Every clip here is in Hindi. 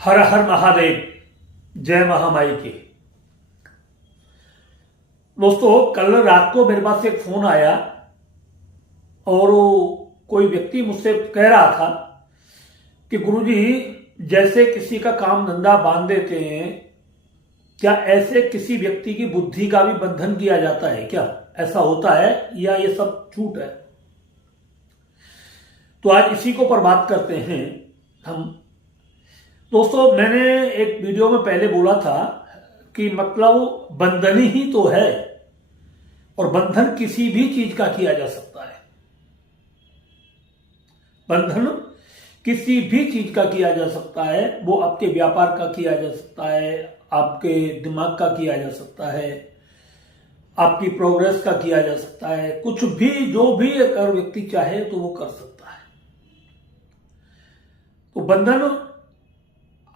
हर हर महादेव, जय महामाई की। दोस्तों, कल रात को मेरे पास एक फोन आया और वो कोई व्यक्ति मुझसे कह रहा था कि गुरुजी, जैसे किसी का काम धंधा बांध देते हैं, क्या ऐसे किसी व्यक्ति की बुद्धि का भी बंधन किया जाता है? क्या ऐसा होता है या ये सब झूठ है? तो आज इसी को पर बात करते हैं हम। दोस्तों, मैंने एक वीडियो में पहले बोला था कि मतलब बंधन ही तो है, और बंधन किसी भी चीज का किया जा सकता है। बंधन किसी भी चीज का किया जा सकता है। वो आपके व्यापार का किया जा सकता है, आपके दिमाग का किया जा सकता है, आपकी प्रोग्रेस का किया जा सकता है। कुछ भी, जो भी अगर व्यक्ति चाहे तो वो कर सकता है। तो बंधन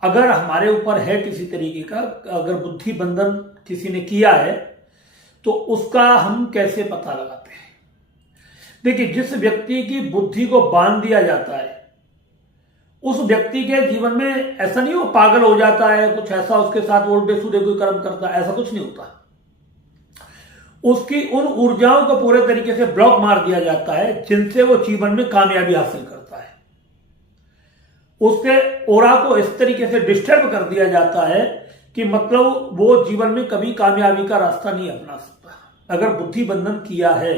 अगर हमारे ऊपर है किसी तरीके का, अगर बुद्धि बंधन किसी ने किया है, तो उसका हम कैसे पता लगाते हैं? देखिए, जिस व्यक्ति की बुद्धि को बांध दिया जाता है, उस व्यक्ति के जीवन में ऐसा नहीं हो पागल हो जाता है, कुछ ऐसा उसके साथ वो बेसुरे कोई कर्म करता है, ऐसा कुछ नहीं होता। उसकी उन ऊर्जाओं को पूरे तरीके से ब्लॉक मार दिया जाता है जिनसे वो जीवन में कामयाबी हासिल करता है। उसके ओरा को इस तरीके से डिस्टर्ब कर दिया जाता है कि मतलब वो जीवन में कभी कामयाबी का रास्ता नहीं अपना सकता। अगर बुद्धि बंधन किया है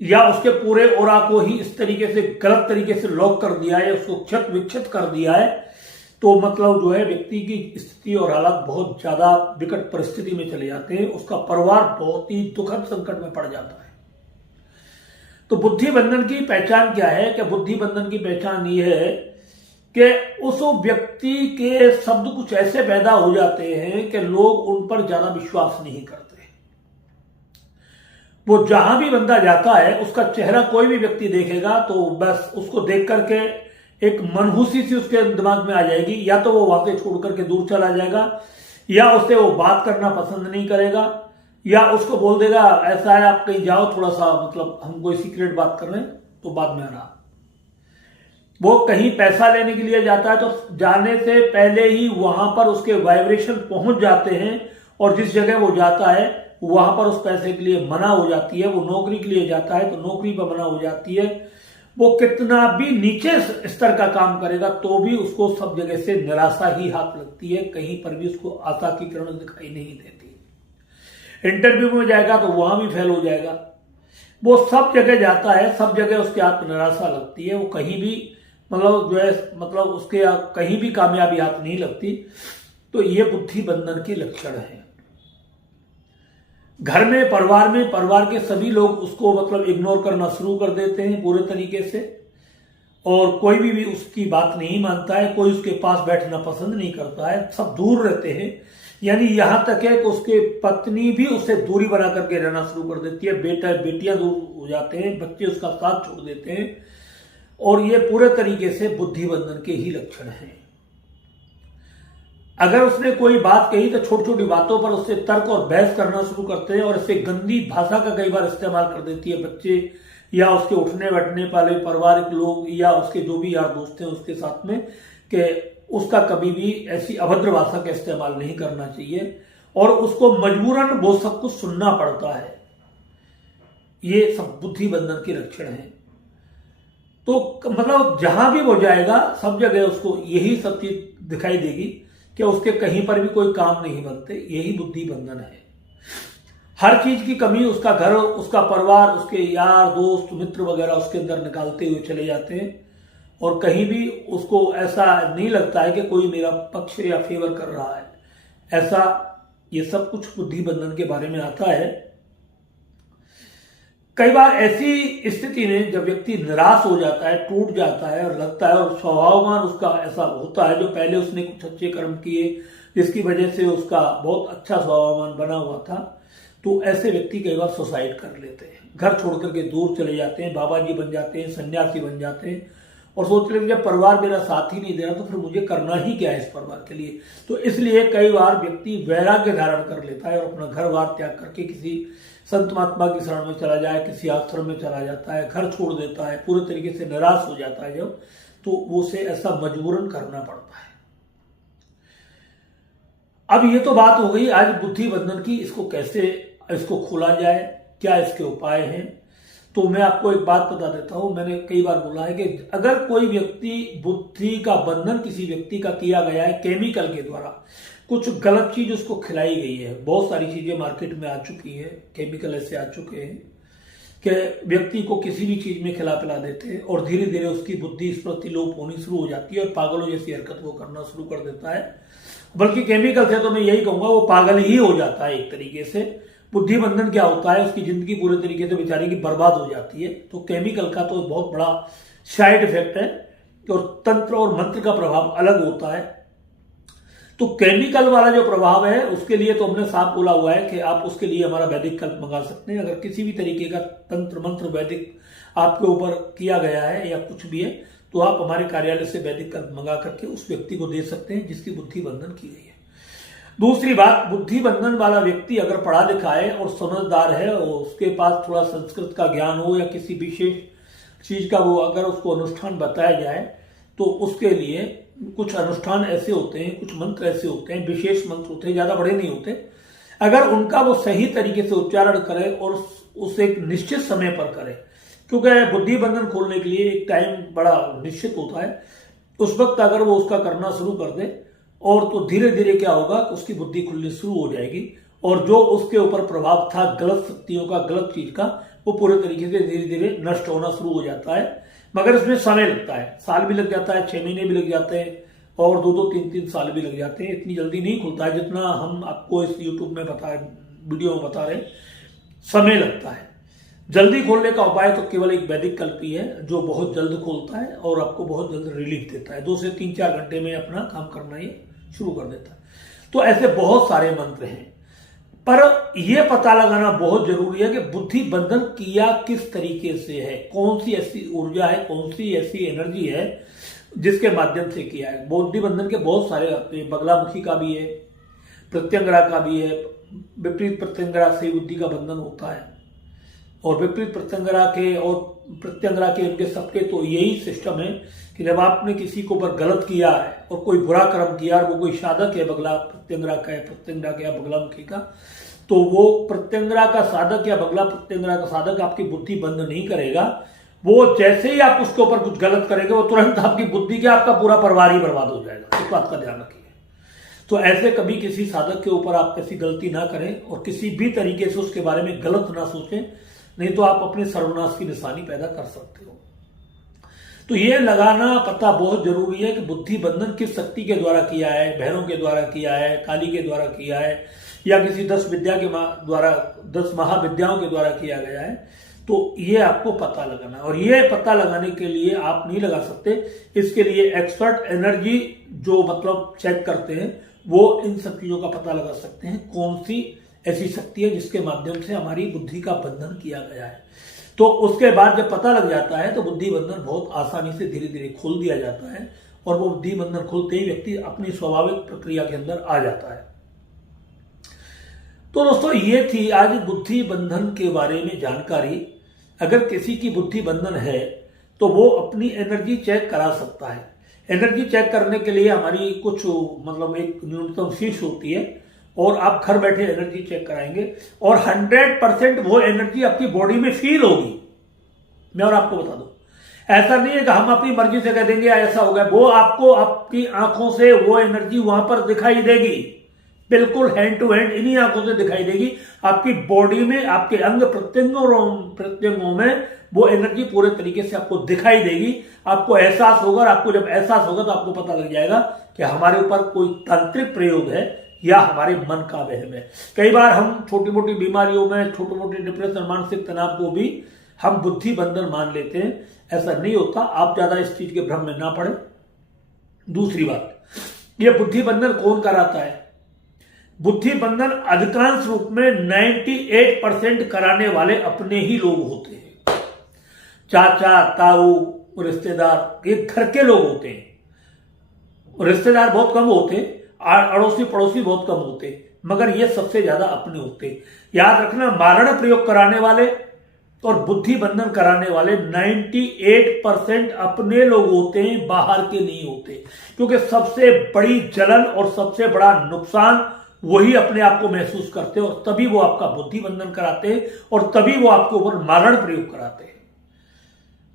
या उसके पूरे ओरा को ही इस तरीके से गलत तरीके से लॉक कर दिया है, उसको क्षत विक्षत कर दिया है, तो मतलब जो है व्यक्ति की स्थिति और हालात बहुत ज्यादा विकट परिस्थिति में चले जाते हैं। उसका परिवार बहुत ही दुखद संकट में पड़ जाता है। तो बुद्धि बंधन की पहचान क्या है? कि बुद्धि बंधन की पहचान ये है कि उस व्यक्ति के शब्द कुछ ऐसे पैदा हो जाते हैं कि लोग उन पर ज्यादा विश्वास नहीं करते। वो जहां भी बंदा जाता है, उसका चेहरा कोई भी व्यक्ति देखेगा तो बस उसको देख करके एक मनहूसी सी उसके दिमाग में आ जाएगी। या तो वो वहां से छोड़ करके दूर चला जाएगा, या उससे वो बात करना पसंद नहीं करेगा, या उसको बोल देगा ऐसा है आप कहीं जाओ, थोड़ा सा मतलब हम कोई सीक्रेट बात कर रहे हैं तो बाद में आना। वो कहीं पैसा लेने के लिए जाता है तो जाने से पहले ही वहां पर उसके वाइब्रेशन पहुंच जाते हैं, और जिस जगह वो जाता है वहां पर उस पैसे के लिए मना हो जाती है। वो नौकरी के लिए जाता है तो नौकरी पर मना हो जाती है। वो कितना भी नीचे स्तर का काम करेगा तो भी उसको सब जगह से निराशा ही हाथ लगती है, कहीं पर भी उसको आशा की किरण दिखाई नहीं देती। इंटरव्यू में जाएगा तो वहां भी फेल हो जाएगा। वो सब जगह जाता है, सब जगह उसके हाथ निराशा लगती है। वो कहीं भी मतलब जो है मतलब उसके कहीं भी कामयाबी हाथ नहीं लगती। तो ये बुद्धि बंधन के लक्षण है। घर में, परिवार के सभी लोग उसको मतलब इग्नोर करना शुरू कर देते हैं पूरे तरीके से, और कोई भी उसकी बात नहीं मानता है, कोई उसके पास बैठना पसंद नहीं करता है, सब दूर रहते हैं। यानी यहां तक है कि उसके पत्नी भी उससे दूरी बना करके रहना शुरू कर देती है, बेटियां दूर हो जाते हैं, बच्चे उसका साथ छोड़ देते हैं। और ये पूरे तरीके से बुद्धि बंधन के ही लक्षण हैं। अगर उसने कोई बात कही तो छोटी छोटी बातों पर उससे तर्क और बहस करना शुरू करते हैं, और इससे गंदी भाषा का कई बार इस्तेमाल कर देती है बच्चे, या उसके उठने बैठने वाले पारिवारिक लोग, या उसके जो भी यार दोस्त हैं उसके साथ में, कि उसका कभी भी ऐसी अभद्र भाषा का इस्तेमाल नहीं करना चाहिए, और उसको मजबूरन वो सब कुछ सुनना पड़ता है। ये सब बुद्धि बंधन के लक्षण हैं। तो मतलब जहां भी वो जाएगा सब जगह उसको यही सब चीज दिखाई देगी कि उसके कहीं पर भी कोई काम नहीं बनते। यही बुद्धि बंधन है। हर चीज की कमी उसका घर, उसका परिवार, उसके यार दोस्त मित्र वगैरह उसके अंदर निकालते हुए चले जाते हैं, और कहीं भी उसको ऐसा नहीं लगता है कि कोई मेरा पक्ष या फेवर कर रहा है। ऐसा ये सब कुछ बुद्धि बंधन के बारे में आता है। कई बार ऐसी स्थिति में जब व्यक्ति निराश हो जाता है, टूट जाता है, और लगता है, और स्वभावमान उसका ऐसा होता है, जो पहले उसने कुछ अच्छे कर्म किए जिसकी वजह से उसका बहुत अच्छा स्वभावमान बना हुआ था, तो ऐसे व्यक्ति कई बार सुसाइड कर लेते हैं, घर छोड़ करके दूर चले जाते हैं, बाबा जी बन जाते हैं, सन्यासी बन जाते हैं, और सोच लेते जब परिवार मेरा साथ ही नहीं दे रहा तो फिर मुझे करना ही क्या है इस परिवार के लिए। तो इसलिए कई बार व्यक्ति वैराग्य धारण कर लेता है और अपना घर बार त्याग करके किसी संत महात्मा की शरण में चला जाए, किसी आश्रम में चला जाता है, घर छोड़ देता है, पूरे तरीके से निराश हो जाता है जब, तो वो उसे ऐसा मजबूरन करना पड़ता है। अब ये तो बात हो गई आज बुद्धि बंधन की, इसको खोला जाए, क्या इसके उपाय हैं। तो मैं आपको एक बात बता देता हूं, मैंने कई बार बोला है कि अगर कोई व्यक्ति बुद्धि का बंधन किसी व्यक्ति का किया गया है केमिकल के द्वारा, कुछ गलत चीज उसको खिलाई गई है, बहुत सारी चीजें मार्केट में आ चुकी है, केमिकल ऐसे आ चुके हैं कि व्यक्ति को किसी भी चीज में खिला पिला देते हैं और धीरे धीरे उसकी बुद्धि स्मृति लोप होनी शुरू हो जाती है और पागलों जैसी हरकत वो करना शुरू कर देता है। बल्कि केमिकल से तो मैं यही कहूंगा वो पागल ही हो जाता है एक तरीके से। बुद्धि बंधन क्या होता है, उसकी जिंदगी पूरे तरीके से बेचारे की बर्बाद हो जाती है। तो केमिकल का तो बहुत बड़ा साइड इफेक्ट है और तंत्र और मंत्र का प्रभाव अलग होता है। तो केमिकल वाला जो प्रभाव है उसके लिए तो हमने साफ बोला हुआ है कि आप उसके लिए हमारा वैदिक कल्प मंगा सकते हैं। अगर किसी भी तरीके का तंत्र मंत्र वैदिक आपके ऊपर किया गया है या कुछ भी है तो आप हमारे कार्यालय से वैदिक कल्प मंगा करके उस व्यक्ति को दे सकते हैं जिसकी बुद्धि बंधन की गई है। दूसरी बात, बुद्धि बंधन वाला व्यक्ति अगर पढ़ा लिखा है और समझदार है और उसके पास थोड़ा संस्कृत का ज्ञान हो या किसी विशेष चीज का वो अगर उसको अनुष्ठान बताया जाए तो उसके लिए कुछ अनुष्ठान ऐसे होते हैं, कुछ मंत्र ऐसे होते हैं, विशेष मंत्र होते हैं, ज्यादा बड़े नहीं होते। अगर उनका वो सही तरीके से उच्चारण करे और उस एक निश्चित समय पर करे, क्योंकि बुद्धि बंधन खोलने के लिए एक टाइम बड़ा निश्चित होता है, उस वक्त अगर वो उसका करना शुरू कर दे और तो धीरे धीरे क्या होगा, उसकी बुद्धि खुलनी शुरू हो जाएगी और जो उसके ऊपर प्रभाव था गलत शक्तियों का, गलत चीज का, वो पूरे तरीके से धीरे धीरे नष्ट होना शुरू हो जाता है। मगर इसमें समय लगता है, साल भी लग जाता है, 6 महीने भी लग जाते हैं और 2-2, 3-3 साल भी लग जाते हैं। इतनी जल्दी नहीं खुलता है जितना हम आपको इस यूट्यूब में वीडियो में बता रहे, समय लगता है। जल्दी खोलने का उपाय तो केवल एक वैदिक कल्प ही है जो बहुत जल्द खोलता है और आपको बहुत जल्द रिलीफ देता है। 2 से 3-4 घंटे में अपना काम करना ये शुरू कर देता है। तो ऐसे बहुत सारे मंत्र हैं, पर यह पता लगाना बहुत जरूरी है कि बुद्धि बंधन किया किस तरीके से है, कौन सी ऐसी ऊर्जा है, कौन सी ऐसी एनर्जी है जिसके माध्यम से किया है। बुद्धि बंधन के बहुत सारे, बगलामुखी का भी है, प्रत्यंगरा का भी है। विपरीत प्रत्यंगरा से बुद्धि का बंधन होता है और विपरीत प्रत्यंगरा के और प्रत्यंगरा के उनके सबके तो यही सिस्टम है कि जब आपने किसी को ऊपर गलत किया है और कोई बुरा कर्म किया और वो कोई साधक है, बगला प्रत्यंगरा का है, प्रत्यंगरा का या बगलामुखी का, तो वो प्रत्यंगरा का साधक या बगला प्रत्यंगरा का साधक आपकी बुद्धि बंद नहीं करेगा। वो जैसे ही आप उसके ऊपर कुछ गलत करेंगे वो तुरंत आपकी बुद्धि के, आपका पूरा परिवार ही बर्बाद हो जाएगा। इस बात का ध्यान रखिए। तो ऐसे कभी किसी साधक के ऊपर आप ऐसी गलती ना करें और किसी भी तरीके से उसके बारे में गलत ना सोचें, नहीं तो आप अपने सर्वनाश की निशानी पैदा कर सकते हो। तो ये लगाना पता बहुत जरूरी है कि बुद्धि बंधन किस शक्ति के द्वारा किया है, भैरव के द्वारा किया है, काली के द्वारा किया है या किसी 10 विद्या के द्वारा, 10 महाविद्याओं के द्वारा किया गया है। तो ये आपको पता लगाना, और ये पता लगाने के लिए आप नहीं लगा सकते, इसके लिए एक्सपर्ट एनर्जी जो मतलब चेक करते हैं वो इन सब चीजों का पता लगा सकते हैं कौन सी ऐसी शक्ति है जिसके माध्यम से हमारी बुद्धि का बंधन किया गया है। तो उसके बाद जब पता लग जाता है तो बुद्धि बंधन बहुत आसानी से धीरे धीरे खोल दिया जाता है और वो बुद्धि बंधन खोलते ही व्यक्ति अपनी स्वाभाविक प्रक्रिया के अंदर आ जाता है। तो दोस्तों ये थी आज बुद्धि बंधन के बारे में जानकारी। अगर किसी की बुद्धि बंधन है तो वो अपनी एनर्जी चेक करा सकता है। एनर्जी चेक करने के लिए हमारी कुछ मतलब एक न्यूनतम फीस होती है और आप घर बैठे एनर्जी चेक कराएंगे और 100% वो एनर्जी आपकी बॉडी में फील होगी। मैं और आपको बता दूं, ऐसा नहीं है कि हम अपनी मर्जी से कह देंगे ऐसा हो गया, वो आपको आपकी आंखों से वो एनर्जी वहां पर दिखाई देगी, बिल्कुल हैंड टू हैंड इन्हीं आंखों से दिखाई देगी। आपकी बॉडी में, आपके अंग प्रत्यंगों में वो एनर्जी पूरे तरीके से आपको दिखाई देगी। आपको एहसास होगा और आपको जब एहसास होगा तो आपको पता लग जाएगा कि हमारे ऊपर कोई तांत्रिक प्रयोग है या हमारे मन का वहम है। कई बार हम छोटी मोटी बीमारियों में, छोटे मोटे डिप्रेशन, मानसिक तनाव को भी हम बुद्धि बंधन मान लेते हैं। ऐसा नहीं होता, आप ज्यादा इस चीज के भ्रम में ना पड़े। दूसरी बात, यह बुद्धि बंधन कौन कराता है? बुद्धि बंधन अधिकांश रूप में 98% कराने वाले अपने ही लोग होते हैं। चाचा, ताऊ, रिश्तेदार, ये घर के लोग होते हैं। रिश्तेदार बहुत कम होते, अड़ोसी पड़ोसी बहुत कम होते, मगर ये सबसे ज्यादा अपने होते। याद रखना, मारण प्रयोग कराने वाले और बुद्धि बंधन कराने वाले 98% अपने लोग होते हैं, बाहर के नहीं होते। क्योंकि सबसे बड़ी जलन और सबसे बड़ा नुकसान वही अपने आप को महसूस करते हैं, और तभी वो आपका बुद्धि बंधन कराते हैं, और तभी वो आपके ऊपर मारण प्रयोग कराते हैं।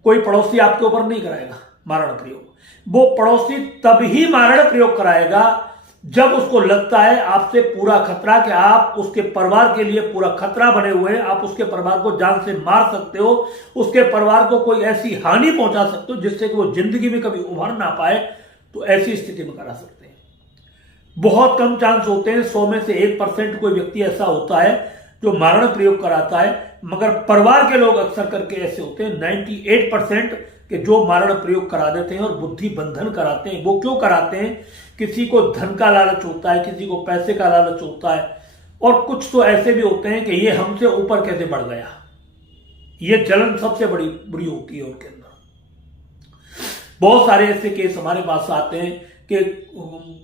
कोई पड़ोसी आपके ऊपर नहीं कराएगा मारण प्रयोग। वो पड़ोसी तभी मारण प्रयोग कराएगा जब उसको लगता है आपसे पूरा खतरा, कि आप उसके परिवार के लिए पूरा खतरा बने हुए हैं, आप उसके परिवार को जान से मार सकते हो, उसके परिवार को कोई ऐसी हानि पहुंचा सकते हो जिससे कि वो जिंदगी में कभी उभर ना पाए। तो ऐसी स्थिति में करा सकते हैं। बहुत कम चांस होते हैं, 100 में से 1% कोई व्यक्ति ऐसा होता है जो मारण प्रयोग कराता है, मगर परिवार के लोग अक्सर करके ऐसे होते हैं 98% के जो मारण प्रयोग करा देते हैं और बुद्धि बंधन कराते हैं। वो क्यों कराते हैं? किसी को धन का लालच होता है, किसी को पैसे का लालच होता है, और कुछ तो ऐसे भी होते हैं कि ये हमसे ऊपर कैसे बढ़ गया। ये जलन सबसे बड़ी बुरी होती है उनके अंदर। बहुत सारे ऐसे केस हमारे पास आते हैं कि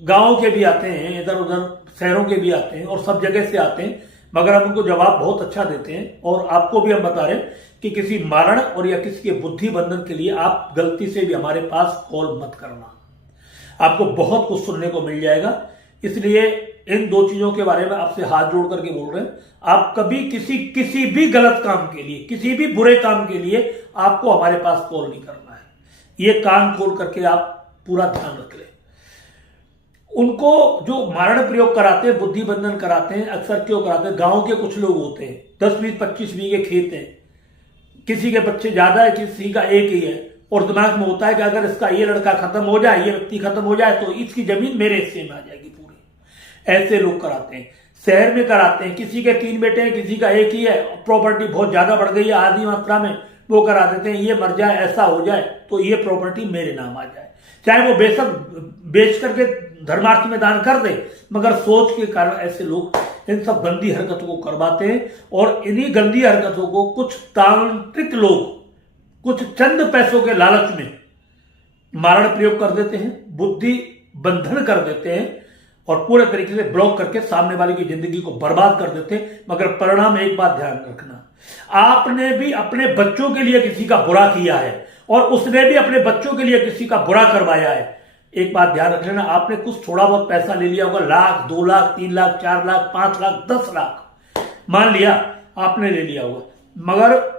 गांव के भी आते हैं, इधर उधर शहरों के भी आते हैं, और सब जगह से आते हैं, मगर हम उनको जवाब बहुत अच्छा देते हैं। और आपको भी हम बता रहे हैं कि किसी मारण और या किसी के बुद्धि बंधन के लिए आप गलती से भी हमारे पास कॉल मत करना। आपको बहुत कुछ सुनने को मिल जाएगा। इसलिए इन 2 चीजों के बारे में आपसे हाथ जोड़ करके बोल रहे हैं, आप कभी किसी भी गलत काम के लिए, किसी भी बुरे काम के लिए आपको हमारे पास कॉल नहीं करना है। ये कान खोल करके आप पूरा ध्यान रख लें। उनको जो मारण प्रयोग कराते हैं, बुद्धि बंधन कराते हैं, अक्सर क्यों कराते हैं? गांव के कुछ लोग होते हैं, 10-20-25 बीघे खेत हैं, किसी के बच्चे ज्यादा है, किसी का एक ही है, और दिमाग में होता है कि अगर इसका ये लड़का खत्म हो जाए, ये व्यक्ति खत्म हो जाए, तो इसकी जमीन मेरे हिस्से में आ जाएगी पूरी। ऐसे लोग कराते हैं। शहर में कराते हैं, किसी के 3 बेटे हैं, किसी का एक ही है, प्रॉपर्टी बहुत ज्यादा बढ़ गई है आधी मात्रा में, वो करा देते हैं, ये मर जाए, ऐसा हो जाए तो ये प्रॉपर्टी मेरे नाम आ जाए। चाहे वो बेशक बेच करके धर्मार्थ में दान कर दे, मगर सोच के कारण ऐसे लोग इन सब गंदी हरकतों को करवाते हैं। और इन्हीं गंदी हरकतों को कुछ तांत्रिक लोग कुछ चंद पैसों के लालच में मारण प्रयोग कर देते हैं, बुद्धि बंधन कर देते हैं, और पूरे तरीके से ब्लॉक करके सामने वाले की जिंदगी को बर्बाद कर देते हैं। मगर परिणाम एक बात ध्यान रखना, आपने भी अपने बच्चों के लिए किसी का बुरा किया है, और उसने भी अपने बच्चों के लिए किसी का बुरा करवाया है। एक बात ध्यान रख लेना, आपने कुछ थोड़ा बहुत पैसा ले लिया होगा, 1 लाख, 2 लाख, 3 लाख, 4 लाख, 5 लाख, 10 लाख मान लिया आपने ले लिया होगा, मगर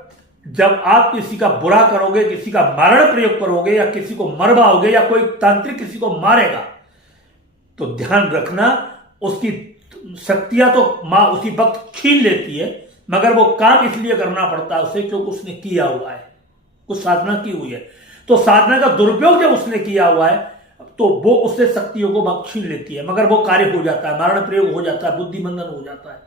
जब आप किसी का बुरा करोगे, किसी का मारण प्रयोग करोगे, या किसी को मरवाओगे, या कोई तांत्रिक किसी को मारेगा, तो ध्यान रखना उसकी शक्तियां तो मां उसी वक्त छीन लेती है, मगर वो काम इसलिए करना पड़ता है उसे क्योंकि उसने किया हुआ है, कुछ साधना की हुई है। तो साधना का दुरुपयोग जब उसने किया हुआ है तो वो उससे शक्तियों को छीन लेती है, मगर वो कार्य हो जाता है, मारण प्रयोग हो जाता है, बुद्धि बंधन हो जाता है,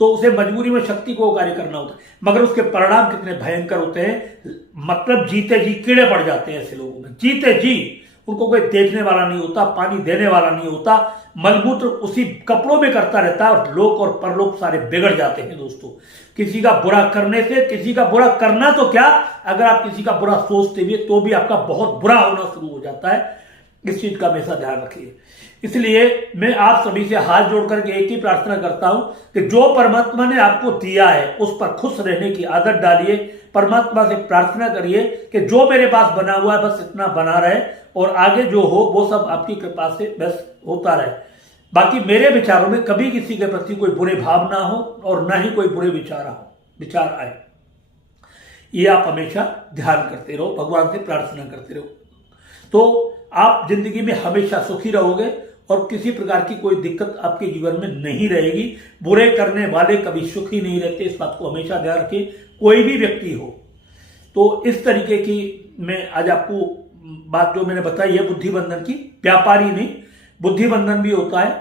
तो उसे मजबूरी में शक्ति को कार्य करना होता है। मगर उसके परिणाम कितने भयंकर होते हैं, मतलब जीते जी कीड़े पड़ जाते हैं ऐसे लोगों में, जीते जी। उनको कोई देखने वाला नहीं होता, पानी देने वाला नहीं होता, मलमूत्र उसी कपड़ों में करता रहता है, और लोक और परलोक सारे बिगड़ जाते हैं दोस्तों। किसी का बुरा करने से, किसी का बुरा करना तो क्या, अगर आप किसी का बुरा सोचते भी तो भी आपका बहुत बुरा होना शुरू हो जाता है। इस चीज का हमेशा ध्यान रखिए। इसलिए मैं आप सभी से हाथ जोड़ करके एक ही प्रार्थना करता हूं कि जो परमात्मा ने आपको दिया है उस पर खुश रहने की आदत डालिए। परमात्मा से प्रार्थना करिए कि जो मेरे पास बना हुआ है बस इतना बना रहे, और आगे जो हो वो सब आपकी कृपा से बस होता रहे। बाकी मेरे विचारों में कभी किसी के प्रति कोई बुरे भाव ना हो, और ना ही कोई बुरे विचार आए। ये आप हमेशा ध्यान करते रहो, भगवान से प्रार्थना करते रहो, तो आप जिंदगी में हमेशा सुखी रहोगे, और किसी प्रकार की कोई दिक्कत आपके जीवन में नहीं रहेगी। बुरे करने वाले कभी सुखी नहीं रहते, इस बात को हमेशा ध्यान रखिए, कोई भी व्यक्ति हो। तो इस तरीके की मैं आज आपको बात जो मैंने बताई है बुद्धि बंधन की, व्यापारी नहीं, बुद्धि बंधन भी होता है,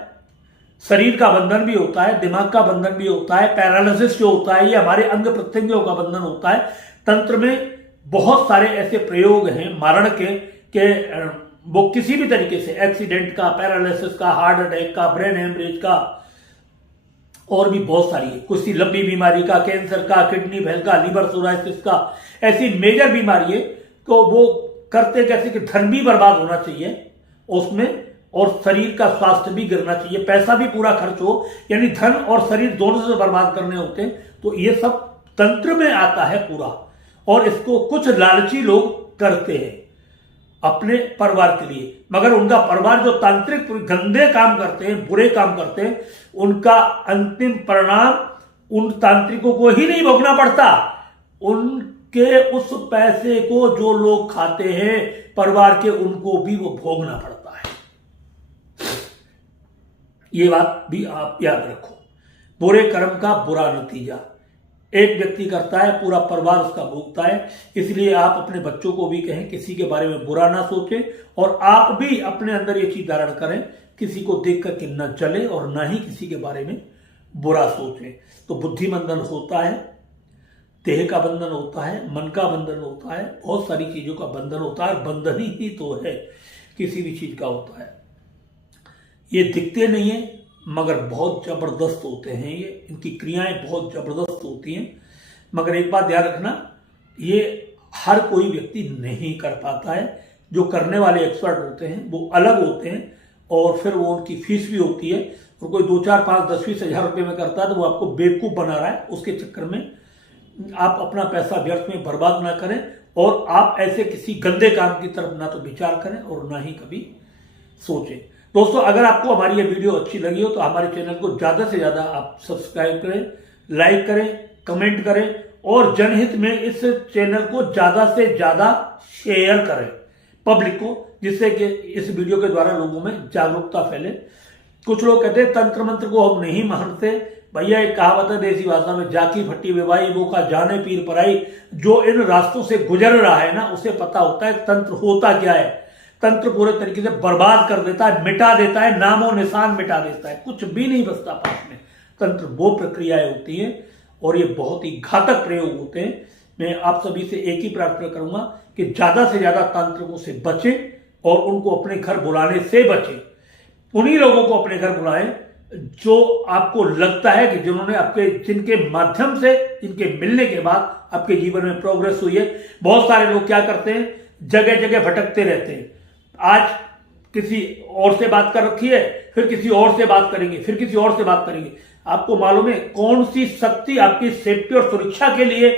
शरीर का बंधन भी होता है, दिमाग का बंधन भी होता है, पैरालिसिस जो होता है ये हमारे अंग प्रत्यंगों का बंधन होता है। तंत्र में बहुत सारे ऐसे प्रयोग हैं मारण के वो किसी भी तरीके से, एक्सीडेंट का, पैरालिसिस का, हार्ट अटैक का, ब्रेन हेमरेज का, और भी बहुत सारी है, किसी लंबी बीमारी का, कैंसर का, किडनी फेल का, लिवर सोराइसिस का, ऐसी मेजर बीमारी है। तो वो करते कैसे कि धन भी बर्बाद होना चाहिए उसमें, और शरीर का स्वास्थ्य भी गिरना चाहिए, पैसा भी पूरा खर्च हो, यानी धन और शरीर दोनों से बर्बाद करने होते हैं। तो ये सब तंत्र में आता है पूरा, और इसको कुछ लालची लोग करते हैं अपने परिवार के लिए, मगर उनका परिवार जो तांत्रिक गंदे काम करते हैं, बुरे काम करते हैं, उनका अंतिम परिणाम उन तांत्रिकों को ही नहीं भोगना पड़ता, उनके उस पैसे को जो लोग खाते हैं परिवार के, उनको भी वो भोगना पड़ता है। ये बात भी आप याद रखो। बुरे कर्म का बुरा नतीजा एक व्यक्ति करता है, पूरा परिवार उसका भोगता है। इसलिए आप अपने बच्चों को भी कहें किसी के बारे में बुरा ना सोचें, और आप भी अपने अंदर ये चीज धारण करें, किसी को देख करके न चले और ना ही किसी के बारे में बुरा सोचें। तो बुद्धि बंधन होता है, देह का बंधन होता है, मन का बंधन होता है, बहुत सारी चीजों का बंधन होता है। बंधन ही तो है किसी भी चीज का होता है। ये दिखते नहीं है मगर बहुत जबरदस्त होते हैं, ये इनकी क्रियाएं बहुत जबरदस्त होती हैं। मगर एक बात ध्यान रखना, ये हर कोई व्यक्ति नहीं कर पाता है। जो करने वाले एक्सपर्ट होते हैं वो अलग होते हैं, और फिर वो उनकी फीस भी होती है। और कोई 2, 4, 5, 10, 20 हजार रुपये में करता है तो वो आपको बेवकूफ बना रहा है। उसके चक्कर में आप अपना पैसा व्यर्थ में बर्बाद ना करें, और आप ऐसे किसी गंदे काम की तरफ ना तो विचार करें और ना ही कभी सोचें। दोस्तों, अगर आपको हमारी ये वीडियो अच्छी लगी हो तो हमारे चैनल को ज्यादा से ज्यादा आप सब्सक्राइब करें, लाइक करें, कमेंट करें, और जनहित में इस चैनल को ज्यादा से ज्यादा शेयर करें पब्लिक को, जिससे कि इस वीडियो के द्वारा लोगों में जागरूकता फैले। कुछ लोग कहते हैं तंत्र मंत्र को हम नहीं मानते। भैया एक कहावत है देसी भाषा में, जाकी फट्टी विवाही वो का जाने पीर पराई। जो इन रास्तों से गुजर रहा है ना, उसे पता होता है तंत्र होता क्या है। तंत्र पूरे तरीके से बर्बाद कर देता है, मिटा देता है, नामो निशान मिटा देता है, कुछ भी नहीं बचता पास में। तंत्र वो प्रक्रियाएं होती हैं और ये बहुत ही घातक प्रयोग होते हैं। मैं आप सभी से एक ही प्रार्थना करूंगा कि ज्यादा से ज्यादा तांत्रिकों से बचें और उनको अपने घर बुलाने से बचें। उन्हीं लोगों को अपने घर बुलाएं जो आपको लगता है कि जिनके माध्यम से, इनके मिलने के बाद आपके जीवन में प्रोग्रेस हुई है। बहुत सारे लोग क्या करते हैं, जगह जगह भटकते रहते हैं। आज किसी और से बात कर रखी है, फिर किसी और से बात करेंगे, फिर किसी और से बात करेंगे। आपको मालूम है कौन सी शक्ति आपकी सेफ्टी और सुरक्षा के लिए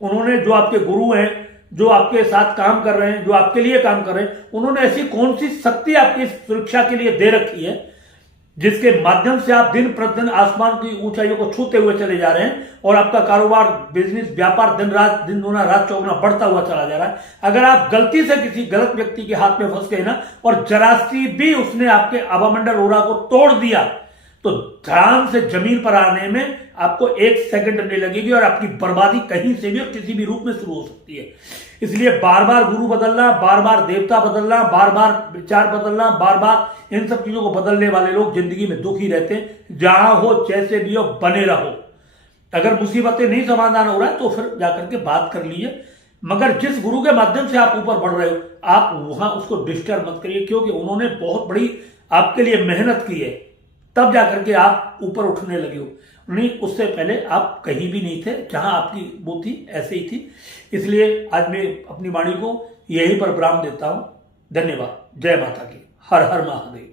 उन्होंने, जो आपके गुरु हैं, जो आपके साथ काम कर रहे हैं, जो आपके लिए काम कर रहे हैं, उन्होंने ऐसी कौन सी शक्ति आपकी सुरक्षा के लिए दे रखी है जिसके माध्यम से आप दिन प्रतिदिन आसमान की ऊंचाइयों को छूते हुए चले जा रहे हैं और आपका कारोबार, बिजनेस, व्यापार दिन दूना रात चौगुना बढ़ता हुआ चला जा रहा है। अगर आप गलती से किसी गलत व्यक्ति के हाथ में फंस गए ना, और जरा सी भी उसने आपके आभामंडल ओरा को तोड़ दिया, तो ध्यान से जमीन पर आने में आपको 1 सेकंड नहीं लगेगी और आपकी बर्बादी कहीं से भी और किसी भी रूप में शुरू हो सकती है। इसलिए बार बार गुरु बदलना, बार बार देवता बदलना, बार बार विचार बदलना, बार बार इन सब चीजों को बदलने वाले लोग जिंदगी में दुखी रहते हैं। जहां हो, जैसे भी हो, बने रहो। अगर मुसीबतें नहीं समाधान हो रहा है तो फिर जाकर के बात कर लीजिए, मगर जिस गुरु के माध्यम से आप ऊपर बढ़ रहे हो, आप वहां उसको डिस्टर्ब मत करिए, क्योंकि उन्होंने बहुत बड़ी आपके लिए मेहनत की है, तब जाकर के आप ऊपर उठने लगे हो। नहीं, उससे पहले आप कहीं भी नहीं थे, जहां आपकी वो थी ऐसे ही थी। इसलिए आज मैं अपनी वाणी को यहीं पर विराम देता हूं। धन्यवाद। जय माता की। हर हर महादेव।